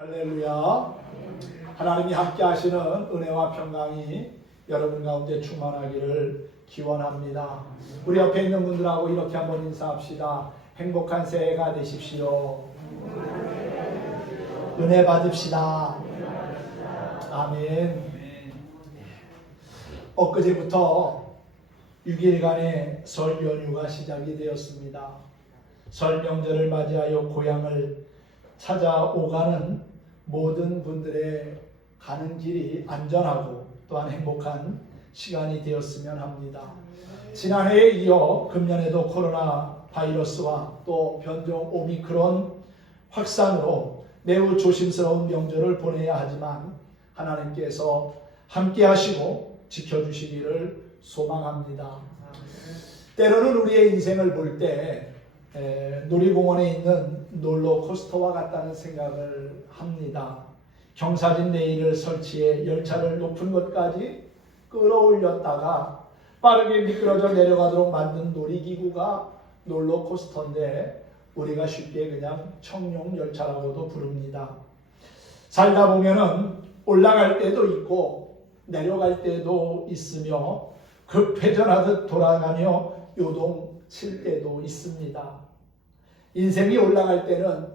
할렐루야. 하나님이 함께 하시는 은혜와 평강이 여러분 가운데 충만하기를 기원합니다. 우리 옆에 있는 분들하고 이렇게 한번 인사합시다. 행복한 새해가 되십시오. 은혜 받읍시다. 아멘. 엊그제부터 6일간의 설 연휴가 시작이 되었습니다. 설 명절을 맞이하여 고향을 찾아오가는 모든 분들의 가는 길이 안전하고 또한 행복한 시간이 되었으면 합니다. 지난해에 이어 금년에도 코로나 바이러스와 또 변종 오미크론 확산으로 매우 조심스러운 명절을 보내야 하지만 하나님께서 함께 하시고 지켜주시기를 소망합니다. 때로는 우리의 인생을 볼 때 놀이공원에 있는 롤러코스터와 같다는 생각을 합니다. 경사진 레일을 설치해 열차를 높은 곳까지 끌어올렸다가 빠르게 미끄러져 내려가도록 만든 놀이기구가 롤러코스터인데 우리가 쉽게 그냥 청룡열차라고도 부릅니다. 살다 보면은 올라갈 때도 있고 내려갈 때도 있으며 급회전하듯 돌아가며 요동칠 때도 있습니다. 인생이 올라갈 때는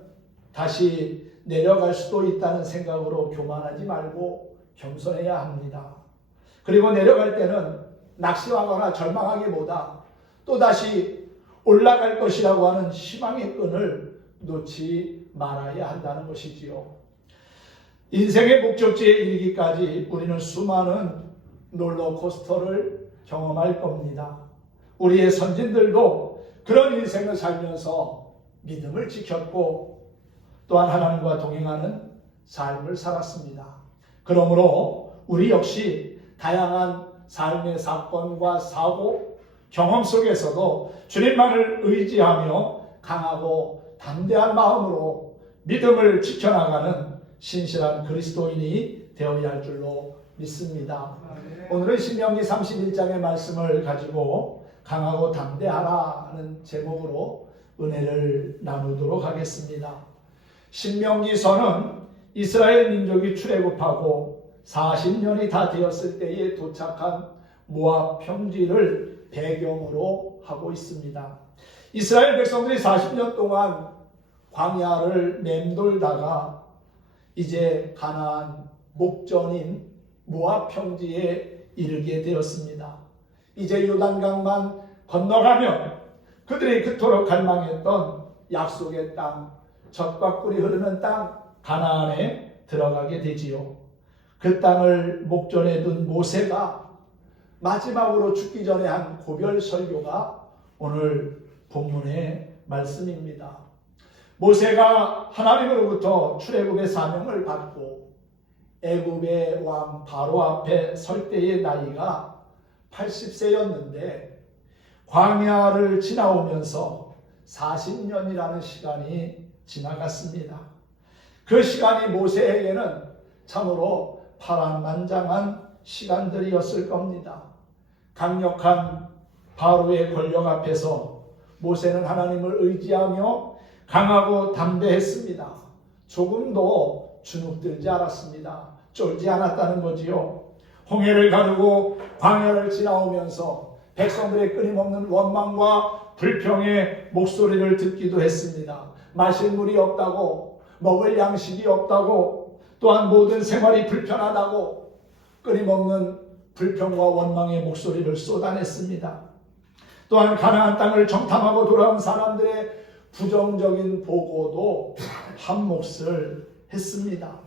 다시 내려갈 수도 있다는 생각으로 교만하지 말고 겸손해야 합니다. 그리고 내려갈 때는 낙심하거나 절망하기보다 또다시 올라갈 것이라고 하는 희망의 끈을 놓지 말아야 한다는 것이지요. 인생의 목적지에 이르기까지 우리는 수많은 롤러코스터를 경험할 겁니다. 우리의 선진들도 그런 인생을 살면서 믿음을 지켰고 또한 하나님과 동행하는 삶을 살았습니다. 그러므로 우리 역시 다양한 삶의 사건과 사고, 경험 속에서도 주님만을 의지하며 강하고 담대한 마음으로 믿음을 지켜나가는 신실한 그리스도인이 되어야 할 줄로 믿습니다. 오늘은 신명기 31장의 말씀을 가지고 강하고 담대하라는 제목으로 은혜를 나누도록 하겠습니다. 신명기서는 이스라엘 민족이 출애굽하고 40년이 다 되었을 때에 도착한 모압 평지를 배경으로 하고 있습니다. 이스라엘 백성들이 40년 동안 광야를 맴돌다가 이제 가나안 목전인 모압 평지에 이르게 되었습니다. 이제 요단강만 건너가면 그들이 그토록 갈망했던 약속의 땅, 젖과 꿀이 흐르는 땅 가나안에 들어가게 되지요. 그 땅을 목전에 둔 모세가 마지막으로 죽기 전에 한 고별 설교가 오늘 본문의 말씀입니다. 모세가 하나님으로부터 출애굽의 사명을 받고 애굽의 왕 바로 앞에 설 때의 나이가 80세였는데 광야를 지나오면서 40년이라는 시간이 지나갔습니다. 그 시간이 모세에게는 참으로 파란만장한 시간들이었을 겁니다. 강력한 바로의 권력 앞에서 모세는 하나님을 의지하며 강하고 담대했습니다. 조금도 주눅들지 않았습니다. 쫄지 않았다는 거지요. 홍해를 가르고 광야를 지나오면서 백성들의 끊임없는 원망과 불평의 목소리를 듣기도 했습니다. 마실 물이 없다고, 먹을 양식이 없다고, 또한 모든 생활이 불편하다고 끊임없는 불평과 원망의 목소리를 쏟아냈습니다. 또한 가나안 땅을 정탐하고 돌아온 사람들의 부정적인 보고도 한 몫을 했습니다.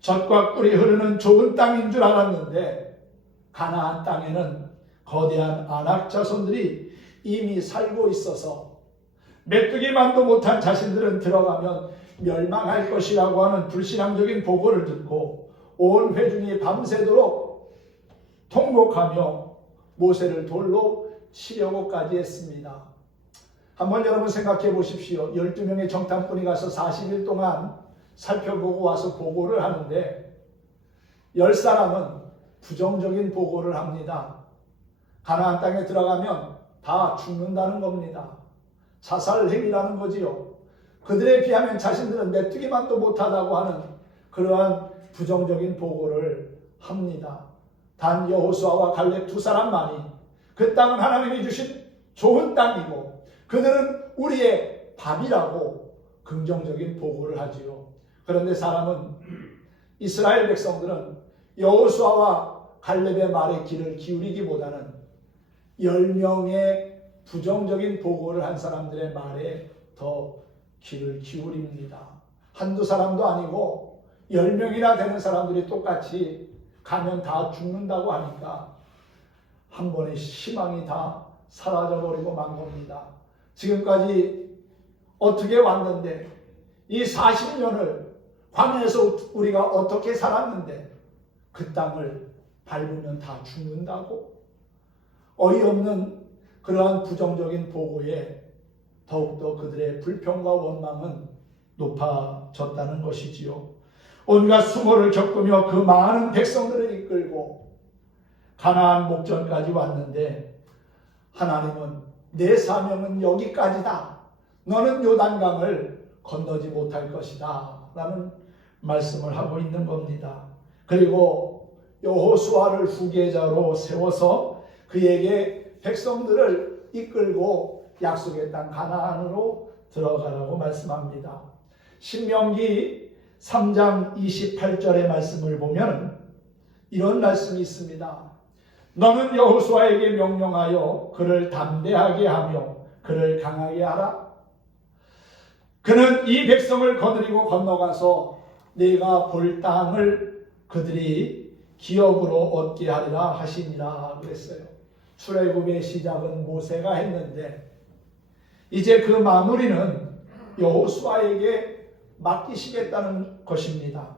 젖과 꿀이 흐르는 좋은 땅인 줄 알았는데 가나안 땅에는 거대한 아낙 자손들이 이미 살고 있어서 메뚜기만도 못한 자신들은 들어가면 멸망할 것이라고 하는 불신앙적인 보고를 듣고 온 회중이 밤새도록 통곡하며 모세를 돌로 치려고까지 했습니다. 한번 여러분 생각해 보십시오. 12명의 정탐꾼이 가서 40일 동안 살펴보고 와서 보고를 하는데 10사람은 부정적인 보고를 합니다. 가나안 땅에 들어가면 다 죽는다는 겁니다. 자살 행위라는 거지요. 그들에 비하면 자신들은 메뚜기만도 못하다고 하는 그러한 부정적인 보고를 합니다. 단 여호수아와 갈렙 두 사람만이 그 땅은 하나님이 주신 좋은 땅이고 그들은 우리의 밥이라고 긍정적인 보고를 하지요. 그런데 사람은 이스라엘 백성들은 여호수아와 갈렙의 말에 귀를 기울이기보다는 10명의 부정적인 보고를 한 사람들의 말에 더 귀를 기울입니다. 한두 사람도 아니고 10명이나 되는 사람들이 똑같이 가면 다 죽는다고 하니까 한 번에 희망이 다 사라져버리고 만 겁니다. 지금까지 어떻게 왔는데 이 40년을 광야에서 우리가 어떻게 살았는데 그 땅을 밟으면 다 죽는다고? 어이없는 그러한 부정적인 보고에 더욱더 그들의 불평과 원망은 높아졌다는 것이지요. 온갖 수모를 겪으며 그 많은 백성들을 이끌고 가나안 목전까지 왔는데 하나님은 내 사명은 여기까지다. 너는 요단강을 건너지 못할 것이다. 라는 말씀을 하고 있는 겁니다. 그리고 여호수아를 후계자로 세워서 그에게 백성들을 이끌고 약속의 땅 가나안으로 들어가라고 말씀합니다. 신명기 3장 28절의 말씀을 보면 이런 말씀이 있습니다. 너는 여호수아에게 명령하여 그를 담대하게 하며 그를 강하게 하라. 그는 이 백성을 거느리고 건너가서 네가 볼 땅을 그들이 기업으로 얻게 하리라 하시니라 그랬어요. 출애굽의 시작은 모세가 했는데 이제 그 마무리는 여호수아에게 맡기시겠다는 것입니다.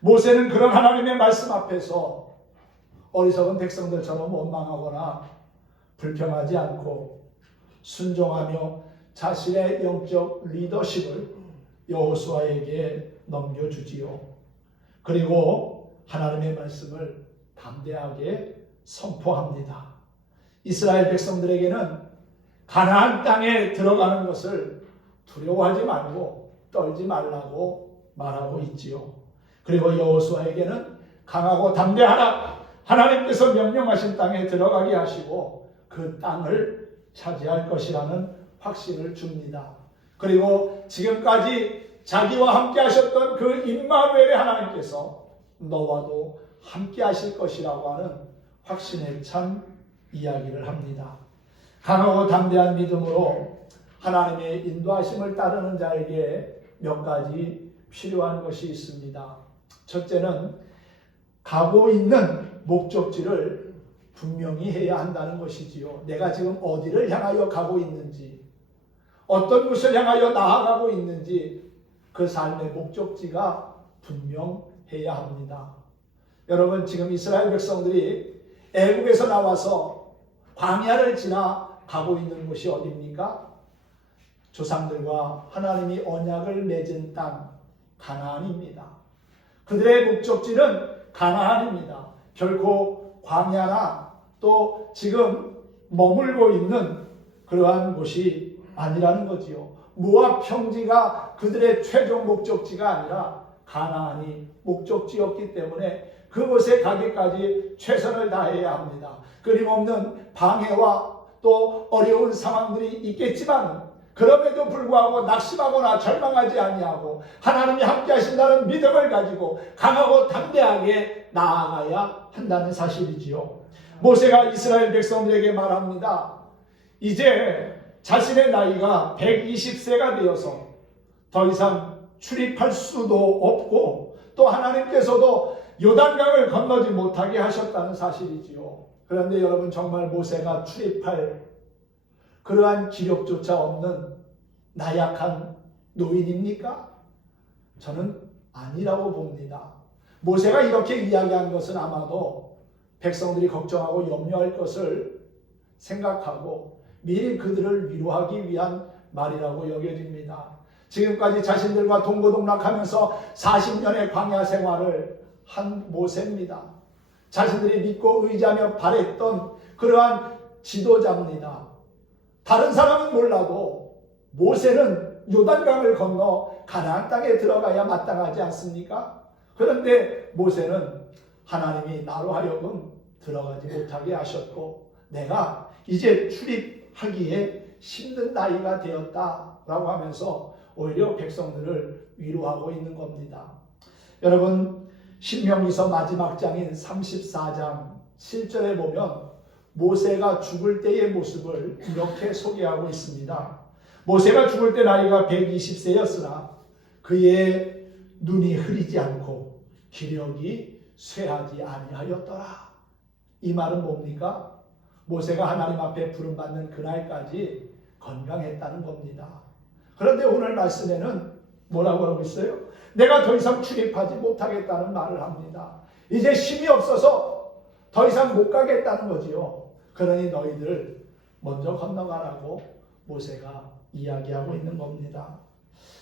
모세는 그런 하나님의 말씀 앞에서 어리석은 백성들처럼 원망하거나 불평하지 않고 순종하며 자신의 영적 리더십을 여호수아에게 넘겨주지요. 그리고 하나님의 말씀을 담대하게 선포합니다. 이스라엘 백성들에게는 가나안 땅에 들어가는 것을 두려워하지 말고 떨지 말라고 말하고 있지요. 그리고 여호수아에게는 강하고 담대하라. 하나님께서 명령하신 땅에 들어가게 하시고 그 땅을 차지할 것이라는 확신을 줍니다. 그리고 지금까지 자기와 함께 하셨던 그 임마누엘의 하나님께서 너와도 함께 하실 것이라고 하는 확신에 찬 이야기를 합니다. 강하고 담대한 믿음으로 하나님의 인도하심을 따르는 자에게 몇 가지 필요한 것이 있습니다. 첫째는 가고 있는 목적지를 분명히 해야 한다는 것이지요. 내가 지금 어디를 향하여 가고 있는지, 어떤 곳을 향하여 나아가고 있는지 그 삶의 목적지가 분명해야 합니다. 여러분, 지금 이스라엘 백성들이 애국에서 나와서 광야를 지나 가고 있는 곳이 어디입니까? 조상들과 하나님이 언약을 맺은 땅 가나안입니다. 그들의 목적지는 가나안입니다. 결코 광야나 또 지금 머물고 있는 그러한 곳이 아니라는 거지요. 모압 평지가 그들의 최종 목적지가 아니라 가나안이 목적지였기 때문에 그곳에 가기까지 최선을 다해야 합니다. 끊임없는 방해와 또 어려운 상황들이 있겠지만 그럼에도 불구하고 낙심하거나 절망하지 아니하고 하나님이 함께 하신다는 믿음을 가지고 강하고 담대하게 나아가야 한다는 사실이지요. 모세가 이스라엘 백성들에게 말합니다. 이제 자신의 나이가 120세가 되어서 더 이상 출입할 수도 없고 또 하나님께서도 요단강을 건너지 못하게 하셨다는 사실이지요. 그런데 여러분, 정말 모세가 출입할 그러한 기력조차 없는 나약한 노인입니까? 저는 아니라고 봅니다. 모세가 이렇게 이야기한 것은 아마도 백성들이 걱정하고 염려할 것을 생각하고 미리 그들을 위로하기 위한 말이라고 여겨집니다. 지금까지 자신들과 동고동락하면서 40년의 광야 생활을 한 모세입니다. 자신들이 믿고 의지하며 바랬던 그러한 지도자입니다. 다른 사람은 몰라도 모세는 요단강을 건너 가나안 땅에 들어가야 마땅하지 않습니까? 그런데 모세는 하나님이 나로 하여금 들어가지 못하게 하셨고 내가 이제 출입하기에 힘든 나이가 되었다라고 하면서 오히려 백성들을 위로하고 있는 겁니다. 여러분, 신명기서 마지막 장인 34장 7절에 보면 모세가 죽을 때의 모습을 이렇게 소개하고 있습니다. 모세가 죽을 때 나이가 120세였으나 그의 눈이 흐리지 않고 기력이 쇠하지 아니하였더라. 이 말은 뭡니까? 모세가 하나님 앞에 부름받는 그날까지 건강했다는 겁니다. 그런데 오늘 말씀에는 뭐라고 하고 있어요? 내가 더 이상 출입하지 못하겠다는 말을 합니다. 이제 힘이 없어서 더 이상 못 가겠다는 거지요. 그러니 너희들 먼저 건너가라고 모세가 이야기하고 있는 겁니다.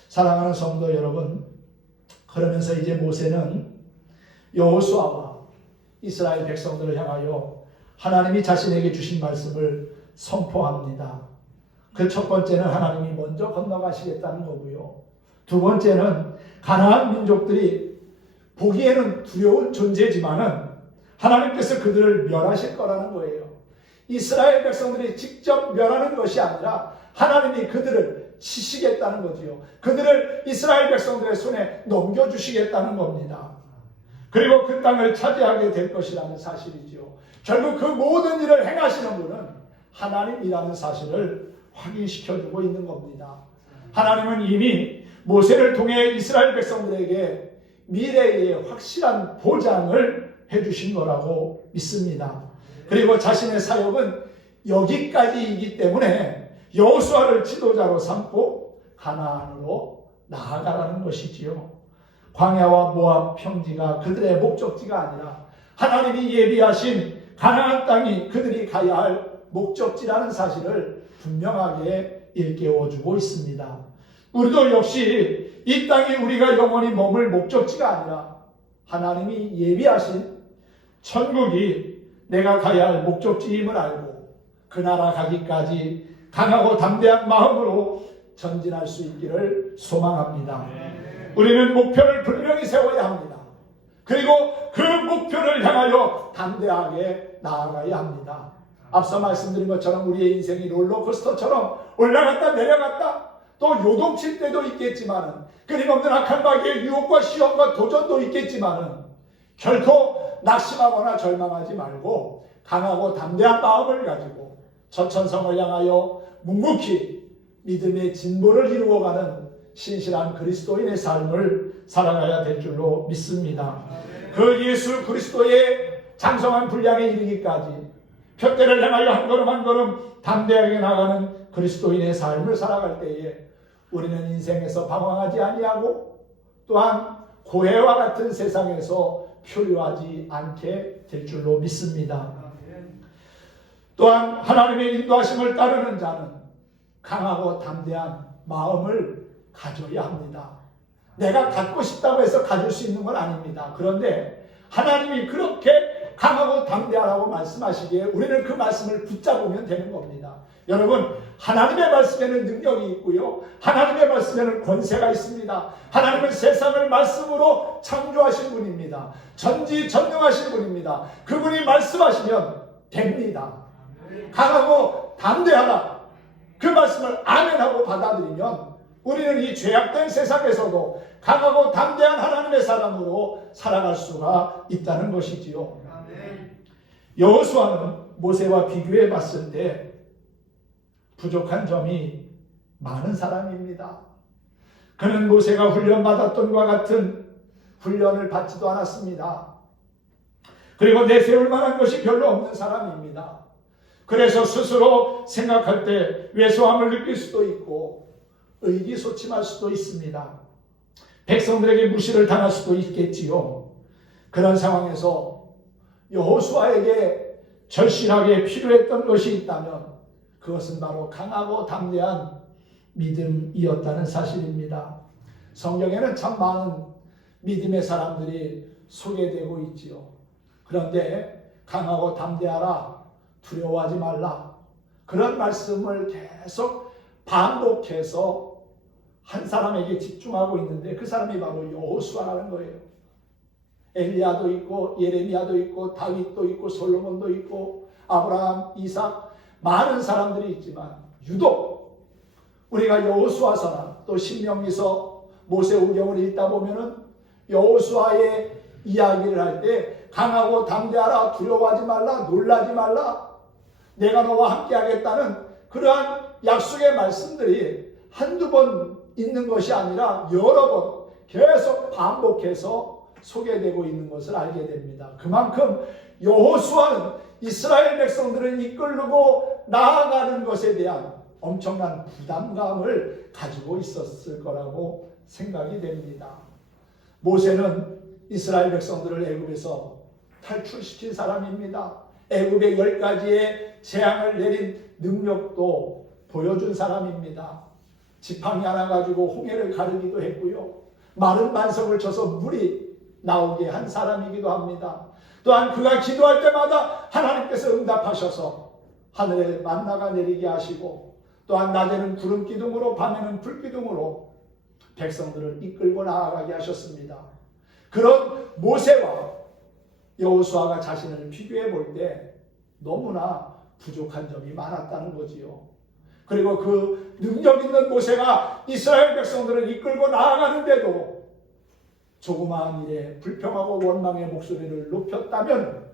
사랑하는 성도 여러분, 그러면서 이제 모세는 여호수아와 이스라엘 백성들을 향하여 하나님이 자신에게 주신 말씀을 선포합니다. 그 첫 번째는 하나님이 먼저 건너가시겠다는 거고요. 두 번째는 가나안 민족들이 보기에는 두려운 존재지만은 하나님께서 그들을 멸하실 거라는 거예요. 이스라엘 백성들이 직접 멸하는 것이 아니라 하나님이 그들을 치시겠다는 거지요. 그들을 이스라엘 백성들의 손에 넘겨주시겠다는 겁니다. 그리고 그 땅을 차지하게 될 것이라는 사실이지요. 결국 그 모든 일을 행하시는 분은 하나님이라는 사실을 확인시켜주고 있는 겁니다. 하나님은 이미 모세를 통해 이스라엘 백성들에게 미래의 확실한 보장을 해주신 거라고 믿습니다. 그리고 자신의 사역은 여기까지이기 때문에 여호수아를 지도자로 삼고 가나안으로 나아가라는 것이지요. 광야와 모압 평지가 그들의 목적지가 아니라 하나님이 예비하신 가나안 땅이 그들이 가야 할 목적지라는 사실을 분명하게 일깨워주고 있습니다. 우리도 역시 이 땅이 우리가 영원히 머물 목적지가 아니라 하나님이 예비하신 천국이 내가 가야 할 목적지임을 알고 그 나라 가기까지 강하고 담대한 마음으로 전진할 수 있기를 소망합니다. 우리는 목표를 분명히 세워야 합니다. 그리고 그 목표를 향하여 담대하게 나아가야 합니다. 앞서 말씀드린 것처럼 우리의 인생이 롤러코스터처럼 올라갔다 내려갔다 또 요동칠 때도 있겠지만 끊임없는 악한 마귀의 유혹과 시험과 도전도 있겠지만 결코 낙심하거나 절망하지 말고 강하고 담대한 마음을 가지고 저천성을 향하여 묵묵히 믿음의 진보를 이루어가는 신실한 그리스도인의 삶을 살아가야 될 줄로 믿습니다. 그 예수 그리스도의 장성한 분량에 이르기까지 표대를 향하여 한 걸음 한 걸음 담대하게 나가는 그리스도인의 삶을 살아갈 때에 우리는 인생에서 방황하지 아니하고 또한 고해와 같은 세상에서 표류하지 않게 될 줄로 믿습니다. 또한 하나님의 인도하심을 따르는 자는 강하고 담대한 마음을 가져야 합니다. 내가 갖고 싶다고 해서 가질 수 있는 건 아닙니다. 그런데 하나님이 그렇게 강하고 담대하라고 말씀하시기에 우리는 그 말씀을 붙잡으면 되는 겁니다. 여러분, 하나님의 말씀에는 능력이 있고요. 하나님의 말씀에는 권세가 있습니다. 하나님은 세상을 말씀으로 창조하신 분입니다. 전지전능하신 분입니다. 그분이 말씀하시면 됩니다. 강하고 담대하다. 그 말씀을 아멘하고 받아들이면 우리는 이 죄악된 세상에서도 강하고 담대한 하나님의 사람으로 살아갈 수가 있다는 것이지요. 여호수아는 모세와 비교해 봤을 때 부족한 점이 많은 사람입니다. 그는 모세가 훈련받았던 것과 같은 훈련을 받지도 않았습니다. 그리고 내세울 만한 것이 별로 없는 사람입니다. 그래서 스스로 생각할 때 왜소함을 느낄 수도 있고 의기소침할 수도 있습니다. 백성들에게 무시를 당할 수도 있겠지요. 그런 상황에서 여호수아에게 절실하게 필요했던 것이 있다면 그것은 바로 강하고 담대한 믿음이었다는 사실입니다. 성경에는 참 많은 믿음의 사람들이 소개되고 있지요. 그런데 강하고 담대하라, 두려워하지 말라, 그런 말씀을 계속 반복해서 한 사람에게 집중하고 있는데 그 사람이 바로 여호수아라는 거예요. 엘리야도 있고 예레미야도 있고 다윗도 있고 솔로몬도 있고 아브라함, 이삭 많은 사람들이 있지만 유독 우리가 여호수아서나 또 신명기서 모세오경을 읽다 보면은 여호수아의 이야기를 할 때 강하고 담대하라, 두려워하지 말라, 놀라지 말라, 내가 너와 함께 하겠다는 그러한 약속의 말씀들이 한두 번 있는 것이 아니라 여러 번 계속 반복해서 소개되고 있는 것을 알게 됩니다. 그만큼 여호수아는 이스라엘 백성들을 이끌고 나아가는 것에 대한 엄청난 부담감을 가지고 있었을 거라고 생각이 됩니다. 모세는 이스라엘 백성들을 애굽에서 탈출시킨 사람입니다. 애굽의 10가지의 재앙을 내린 능력도 보여준 사람입니다. 지팡이 하나 가지고 홍해를 가르기도 했고요. 마른 반석을 쳐서 물이 나오게 한 사람이기도 합니다. 또한 그가 기도할 때마다 하나님께서 응답하셔서 하늘에 만나가 내리게 하시고 또한 낮에는 구름 기둥으로 밤에는 불 기둥으로 백성들을 이끌고 나아가게 하셨습니다. 그런 모세와 여호수아가 자신을 비교해 볼 때 너무나 부족한 점이 많았다는 거지요. 그리고 그 능력 있는 모세가 이스라엘 백성들을 이끌고 나아가는데도 조그마한 일에 불평하고 원망의 목소리를 높였다면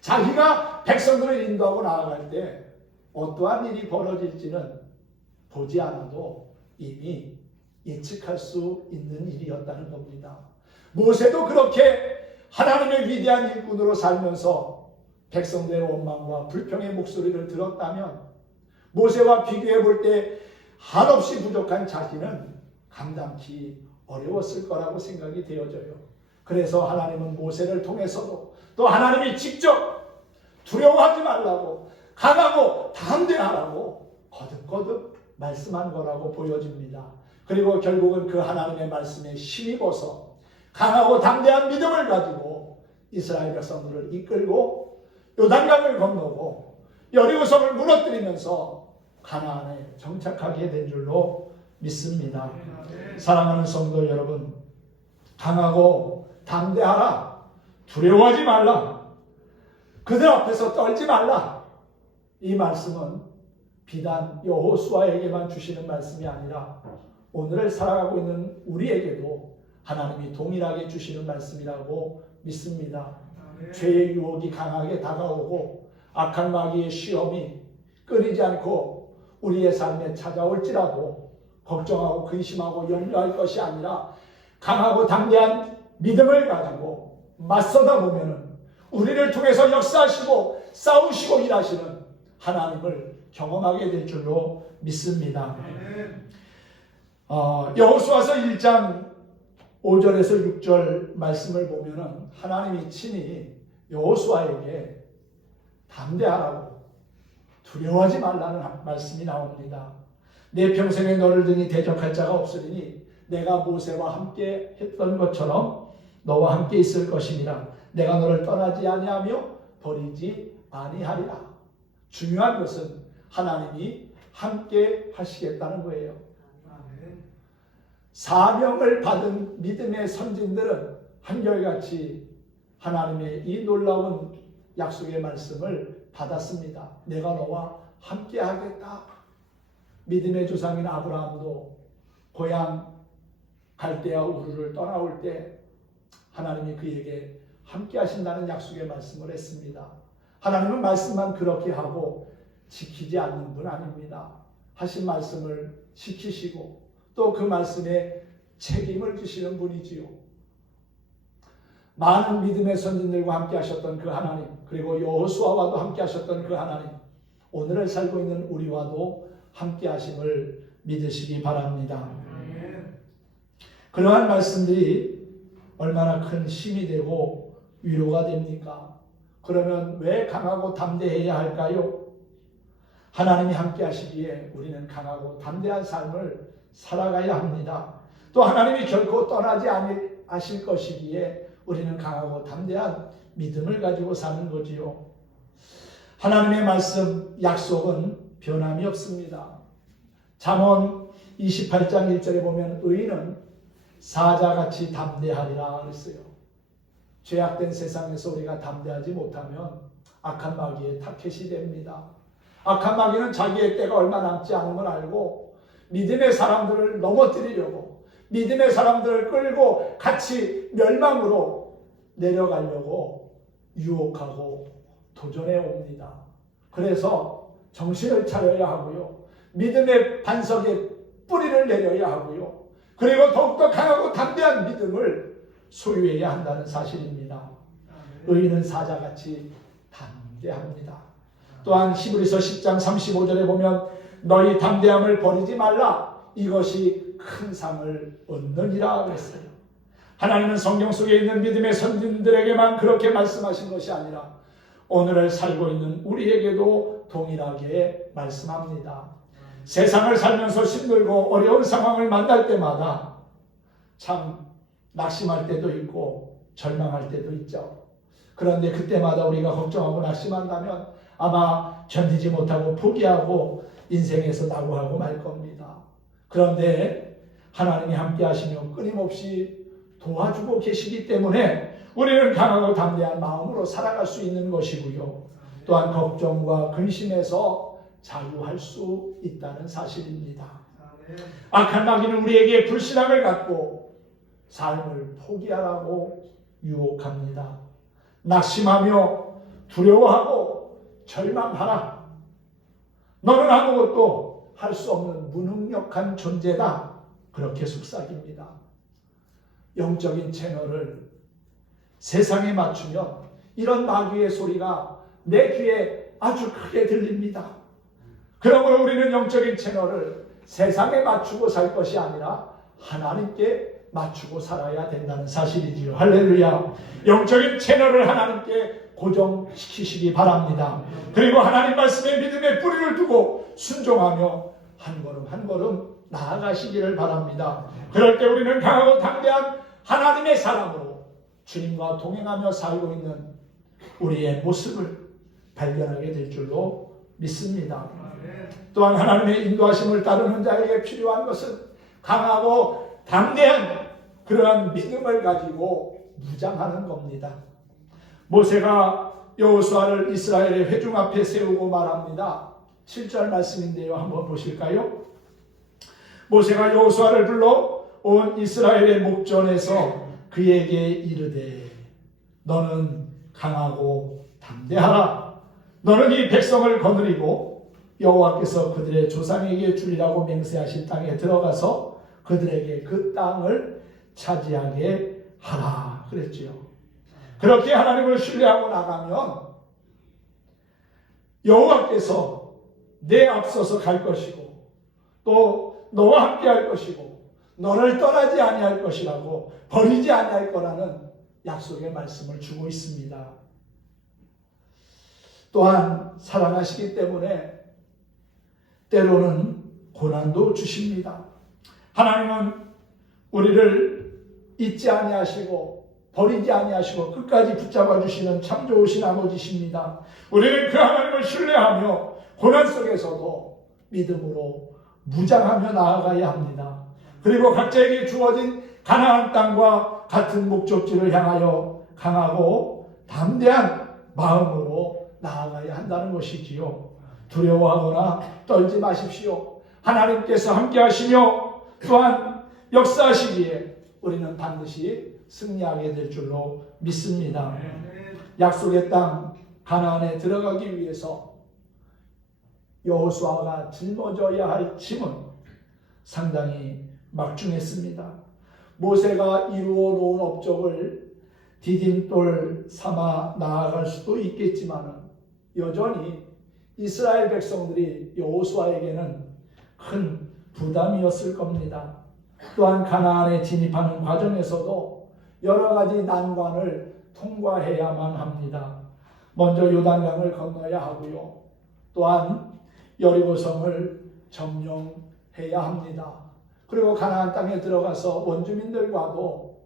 자기가 백성들을 인도하고 나아갈 때 어떠한 일이 벌어질지는 보지 않아도 이미 예측할 수 있는 일이었다는 겁니다. 모세도 그렇게 하나님의 위대한 일꾼으로 살면서 백성들의 원망과 불평의 목소리를 들었다면 모세와 비교해 볼 때 한없이 부족한 자기는 감당치 어려웠을 거라고 생각이 되어져요. 그래서 하나님은 모세를 통해서도 또 하나님이 직접 두려워하지 말라고 강하고 담대하라고 거듭거듭 말씀한 거라고 보여집니다. 그리고 결국은 그 하나님의 말씀에 힘입어서 강하고 담대한 믿음을 가지고 이스라엘 백성들을 이끌고 요단강을 건너고 여리고성을 무너뜨리면서 가나안에 정착하게 된 줄로 믿습니다. 사랑하는 성도 여러분, 강하고 담대하라, 두려워하지 말라, 그들 앞에서 떨지 말라. 이 말씀은 비단 여호수아에게만 주시는 말씀이 아니라 오늘을 살아가고 있는 우리에게도 하나님이 동일하게 주시는 말씀이라고 믿습니다. 죄의 유혹이 강하게 다가오고 악한 마귀의 시험이 끊이지 않고 우리의 삶에 찾아올지라도 걱정하고 근심하고 염려할 것이 아니라 강하고 담대한 믿음을 가지고 맞서다 보면은 우리를 통해서 역사하시고 싸우시고 일하시는 하나님을 경험하게 될 줄로 믿습니다. 여호수아서 1장 5절에서 6절 말씀을 보면은 하나님이 친히 여호수아에게 담대하라고 두려워하지 말라는 말씀이 나옵니다. 내 평생에 너를 등이 대적할 자가 없으리니 내가 모세와 함께 했던 것처럼 너와 함께 있을 것이니라. 내가 너를 떠나지 아니하며 버리지 아니하리라. 중요한 것은 하나님이 함께 하시겠다는 거예요. 사명을 받은 믿음의 선진들은 한결같이 하나님의 이 놀라운 약속의 말씀을 받았습니다. 내가 너와 함께 하겠다. 믿음의 조상인 아브라함도 고향 갈대아 우르를 떠나올 때 하나님이 그에게 함께 하신다는 약속의 말씀을 했습니다. 하나님은 말씀만 그렇게 하고 지키지 않는 분 아닙니다. 하신 말씀을 지키시고 또 그 말씀에 책임을 지시는 분이지요. 많은 믿음의 선진들과 함께 하셨던 그 하나님, 그리고 여호수아와도 함께 하셨던 그 하나님, 오늘을 살고 있는 우리와도 함께 하심을 믿으시기 바랍니다. 그러한 말씀들이 얼마나 큰 힘이 되고 위로가 됩니까? 그러면 왜 강하고 담대해야 할까요? 하나님이 함께 하시기에 우리는 강하고 담대한 삶을 살아가야 합니다. 또 하나님이 결코 떠나지 않으실 것이기에 우리는 강하고 담대한 믿음을 가지고 사는 거지요. 하나님의 말씀, 약속은 변함이 없습니다. 잠언 28장 1절에 보면 의인은 사자같이 담대하리라 그랬어요. 죄악된 세상에서 우리가 담대하지 못하면 악한 마귀의 타켓이 됩니다. 악한 마귀는 자기의 때가 얼마 남지 않은 걸 알고 믿음의 사람들을 넘어뜨리려고, 믿음의 사람들을 끌고 같이 멸망으로 내려가려고 유혹하고 도전해 옵니다. 그래서 정신을 차려야 하고요. 믿음의 반석에 뿌리를 내려야 하고요. 그리고 더욱더 강하고 담대한 믿음을 소유해야 한다는 사실입니다. 의인은 사자같이 담대합니다. 또한 히브리서 10장 35절에 보면 너희 담대함을 버리지 말라. 이것이 큰 상을 얻느니라 그랬어요. 하나님은 성경 속에 있는 믿음의 선진들에게만 그렇게 말씀하신 것이 아니라 오늘을 살고 있는 우리에게도 동일하게 말씀합니다. 세상을 살면서 힘들고 어려운 상황을 만날 때마다 참 낙심할 때도 있고 절망할 때도 있죠. 그런데 그때마다 우리가 걱정하고 낙심한다면 아마 견디지 못하고 포기하고 인생에서 낙오하고 말 겁니다. 그런데 하나님이 함께 하시며 끊임없이 도와주고 계시기 때문에 우리는 강하고 담대한 마음으로 살아갈 수 있는 것이고요. 또한 걱정과 근심에서 자유할 수 있다는 사실입니다. 악한 마귀는 우리에게 불신앙을 갖고 삶을 포기하라고 유혹합니다. 낙심하며 두려워하고 절망하라. 너는 아무것도 할 수 없는 무능력한 존재다. 그렇게 속삭입니다. 영적인 채널을 세상에 맞추면 이런 마귀의 소리가 내 귀에 아주 크게 들립니다. 그러므로 우리는 영적인 채널을 세상에 맞추고 살 것이 아니라 하나님께 맞추고 살아야 된다는 사실이지요. 할렐루야. 영적인 채널을 하나님께 고정시키시기 바랍니다. 그리고 하나님 말씀에 믿음의 뿌리를 두고 순종하며 한 걸음 한 걸음 나아가시기를 바랍니다. 그럴 때 우리는 강하고 담대한 하나님의 사람으로 주님과 동행하며 살고 있는 우리의 모습을 발견하게 될 줄로 믿습니다. 또한 하나님의 인도하심을 따르는 자에게 필요한 것은 강하고 담대한 그러한 믿음을 가지고 무장하는 겁니다. 모세가 여호수아를 이스라엘의 회중 앞에 세우고 말합니다. 7절 말씀인데요. 한번 보실까요? 모세가 여호수아를 불러 온 이스라엘의 목전에서 그에게 이르되 너는 강하고 담대하라. 너는 이 백성을 거느리고 여호와께서 그들의 조상에게 주리라고 맹세하신 땅에 들어가서 그들에게 그 땅을 차지하게 하라 그랬지요. 그렇게 하나님을 신뢰하고 나가면 여호와께서 내 앞서서 갈 것이고 또 너와 함께 할 것이고 너를 떠나지 아니할 것이라고 버리지 아니할 거라는 약속의 말씀을 주고 있습니다. 또한 사랑하시기 때문에 때로는 고난도 주십니다. 하나님은 우리를 잊지 아니하시고 버리지 아니하시고 끝까지 붙잡아 주시는 참 좋으신 아버지십니다. 우리는 그 하나님을 신뢰하며 고난 속에서도 믿음으로 무장하며 나아가야 합니다. 그리고 각자에게 주어진 가나안 땅과 같은 목적지를 향하여 강하고 담대한 마음으로 나아가야 한다는 것이지요. 두려워하거나 떨지 마십시오. 하나님께서 함께 하시며 또한 역사하시기에 우리는 반드시 승리하게 될 줄로 믿습니다. 약속의 땅 가나안에 들어가기 위해서 여호수아가 짊어져야 할 짐은 상당히 막중했습니다. 모세가 이루어 놓은 업적을 디딤돌 삼아 나아갈 수도 있겠지만 여전히 이스라엘 백성들이 여호수아에게는 큰 부담이었을 겁니다. 또한 가나안에 진입하는 과정에서도 여러 가지 난관을 통과해야만 합니다. 먼저 요단강을 건너야 하고요. 또한 여리고성을 점령해야 합니다. 그리고 가나안 땅에 들어가서 원주민들과도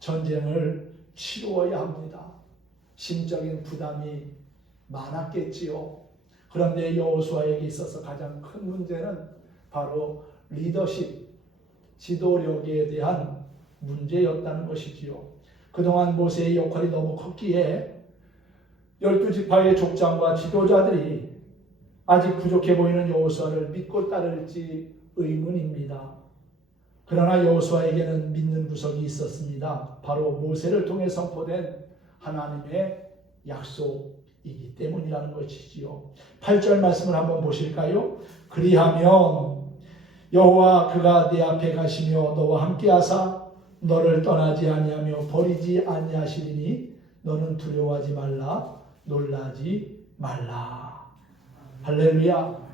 전쟁을 치루어야 합니다. 심적인 부담이 많았겠지요. 그런데 여호수아에게 있어서 가장 큰 문제는 바로 리더십, 지도력에 대한 문제였다는 것이지요. 그동안 모세의 역할이 너무 컸기에 12지파의 족장과 지도자들이 아직 부족해 보이는 여호수아를 믿고 따를지 의문입니다. 그러나 여호수아에게는 믿는 구석이 있었습니다. 바로 모세를 통해 선포된 하나님의 약속이기 때문이라는 것이지요. 8절 말씀을 한번 보실까요? 그리하면 여호와 그가 네 앞에 가시며 너와 함께하사 너를 떠나지 아니하며 버리지 아니하시리니 너는 두려워하지 말라 놀라지 말라. 할렐루야.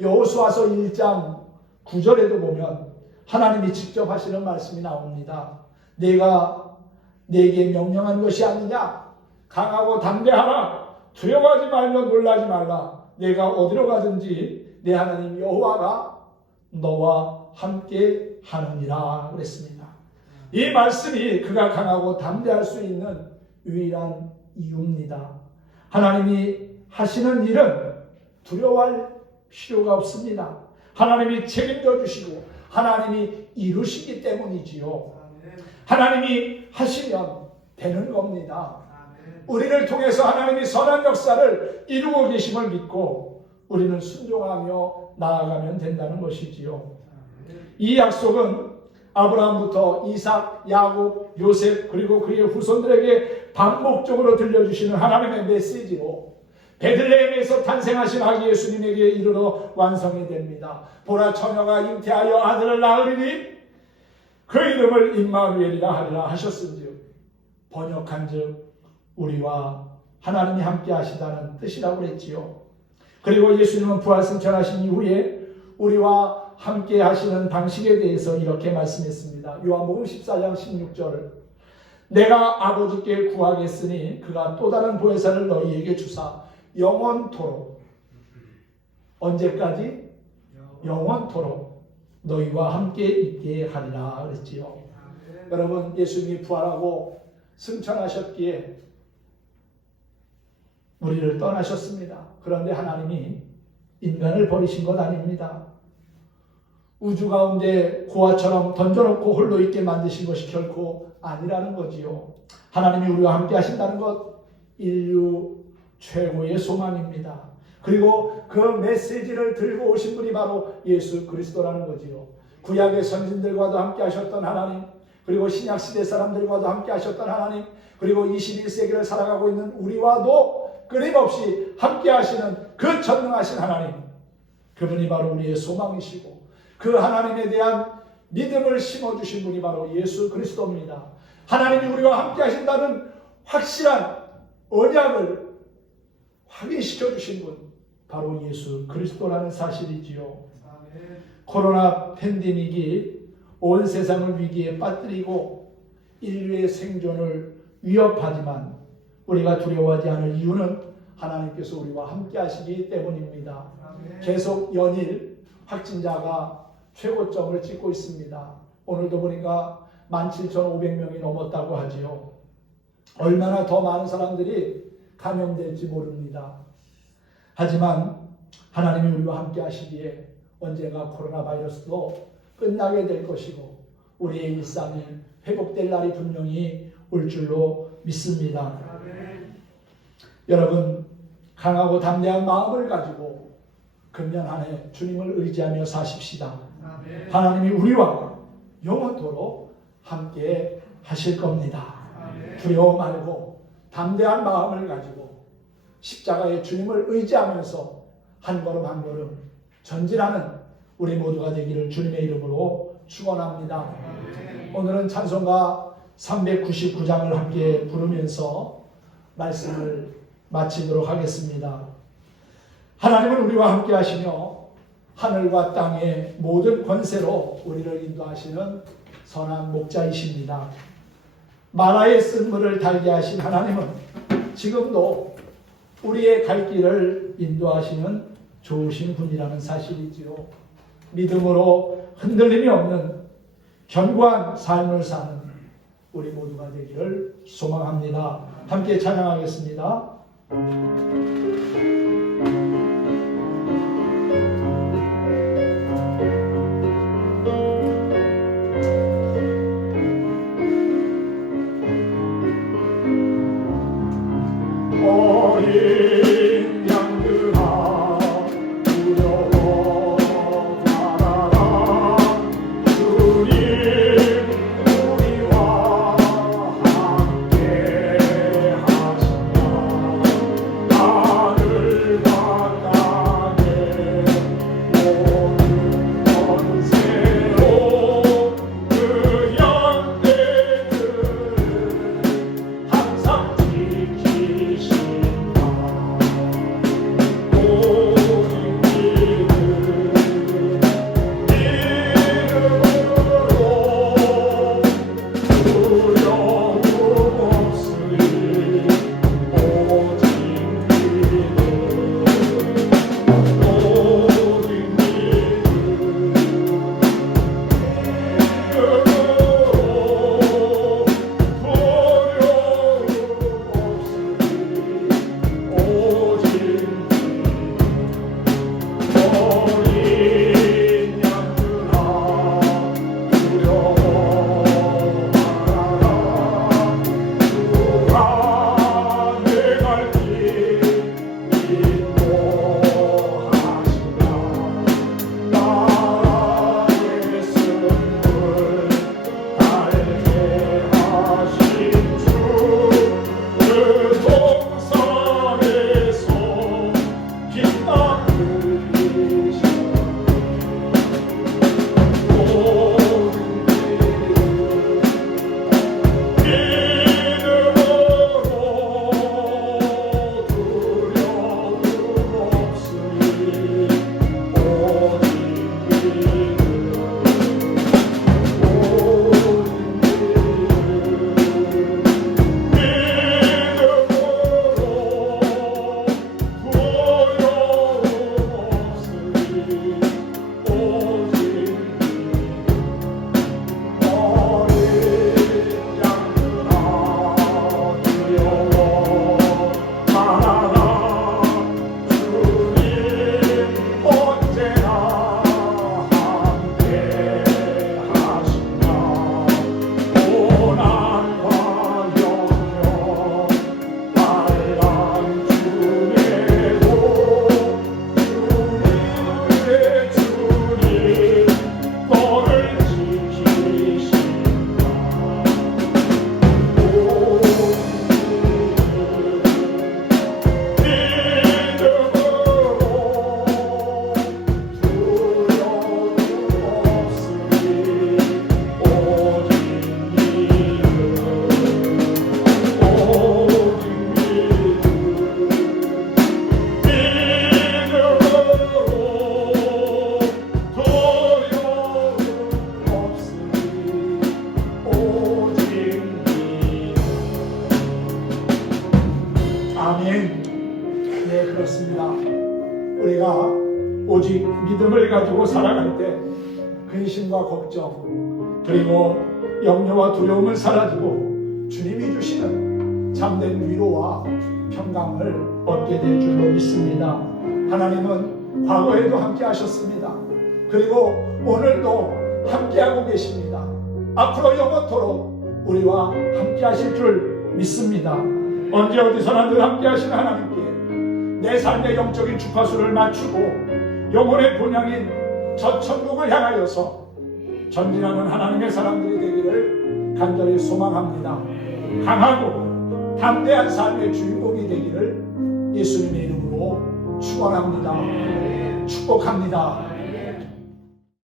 여호수아서 1장 9절에도 보면 하나님이 직접 하시는 말씀이 나옵니다. 내가 네게 명령한 것이 아니냐? 강하고 담대하라. 두려워하지 말며 놀라지 말라. 내가 어디로 가든지 내 하나님 여호와가 너와 함께 하느니라 그랬습니다. 이 말씀이 그가 강하고 담대할 수 있는 유일한 이유입니다. 하나님이 하시는 일은 두려워할 필요가 없습니다. 하나님이 책임져 주시고 하나님이 이루시기 때문이지요. 하나님이 하시면 되는 겁니다. 우리를 통해서 하나님이 선한 역사를 이루고 계심을 믿고 우리는 순종하며 나아가면 된다는 것이지요. 이 약속은 아브라함부터 이삭, 야곱, 요셉 그리고 그의 후손들에게 반복적으로 들려주시는 하나님의 메시지로 베들레헴에서 탄생하신 아기 예수님에게 이르러 완성이 됩니다. 보라 처녀가 잉태하여 아들을 낳으리니 그 이름을 임마누엘이라 하리라 하셨은즉 번역한즉 우리와 하나님이 함께 하시다는 뜻이라고 그랬지요. 그리고 예수님은 부활 승천하신 이후에 우리와 함께 하시는 방식에 대해서 이렇게 말씀했습니다. 요한복음 14장 16절 내가 아버지께 구하겠으니 그가 또 다른 보혜사를 너희에게 주사 영원토록 언제까지? 영원토록 너희와 함께 있게 하리라 그랬지요. 여러분 예수님이 부활하고 승천하셨기에 우리를 떠나셨습니다. 그런데 하나님이 인간을 버리신 것 아닙니다. 우주 가운데 고아처럼 던져놓고 홀로 있게 만드신 것이 결코 아니라는 거지요. 하나님이 우리와 함께 하신다는 것 인류 최고의 소망입니다. 그리고 그 메시지를 들고 오신 분이 바로 예수 그리스도라는 거지요. 구약의 선진들과도 함께 하셨던 하나님, 그리고 신약시대 사람들과도 함께 하셨던 하나님, 그리고 21세기를 살아가고 있는 우리와도 끊임없이 함께 하시는 그 전능하신 하나님, 그분이 바로 우리의 소망이시고 그 하나님에 대한 믿음을 심어주신 분이 바로 예수 그리스도입니다. 하나님이 우리와 함께 하신다는 확실한 언약을 확인시켜 주신 분 바로 예수 그리스도라는 사실이지요. 코로나 팬데믹이 온 세상을 위기에 빠뜨리고 인류의 생존을 위협하지만 우리가 두려워하지 않을 이유는 하나님께서 우리와 함께 하시기 때문입니다. 계속 연일 확진자가 최고점을 찍고 있습니다. 오늘도 보니까 17,500명이 넘었다고 하지요. 얼마나 더 많은 사람들이 감염될지 모릅니다. 하지만 하나님이 우리와 함께 하시기에 언젠가 코로나 바이러스도 끝나게 될 것이고 우리의 일상이 회복될 날이 분명히 올 줄로 믿습니다. 여러분 강하고 담대한 마음을 가지고 금년 한 해 주님을 의지하며 사십시다. 하나님이 우리와 영원토록 함께 하실 겁니다. 두려워 말고 담대한 마음을 가지고 십자가의 주님을 의지하면서 한 걸음 한 걸음 전진하는 우리 모두가 되기를 주님의 이름으로 축원합니다. 오늘은 찬송가 399장을 함께 부르면서 말씀을 마치도록 하겠습니다. 하나님은 우리와 함께 하시며 하늘과 땅의 모든 권세로 우리를 인도하시는 선한 목자이십니다. 마라의 쓴물을 달게 하신 하나님은 지금도 우리의 갈 길을 인도하시는 좋으신 분이라는 사실이지요. 믿음으로 흔들림이 없는 견고한 삶을 사는 우리 모두가 되기를 소망합니다. 함께 찬양하겠습니다. 어린 양들아 두려워 말아라. 주님 우리와 함께 하시나. 하늘과 땅에 모든 권세로 그 양떼들을 항상 지키신다. 오직 이름으로 두려움 없으리. 오직 아멘. 네, 그렇습니다. 우리가 오직 믿음을 가지고 살아갈 때 근심과 걱정 그리고 염려와 두려움을 사라지고 주님이 주시는 참된 위로와 평강을 얻게 될 줄로 믿습니다. 하나님은 과거에도 함께 하셨습니다. 그리고 오늘도 함께하고 계십니다. 앞으로 영원토록 우리와 함께 하실 줄 믿습니다. 언제 어디서나 늘 함께 하시는 하나님께 내 삶의 영적인 주파수를 맞추고 영혼의 본향인 저 천국을 향하여서 전진하는 하나님의 사람들이 되기를 간절히 소망합니다. 강하고 담대한 삶의 주인공이 되기를 예수님의 이름으로 축원합니다. 축복합니다.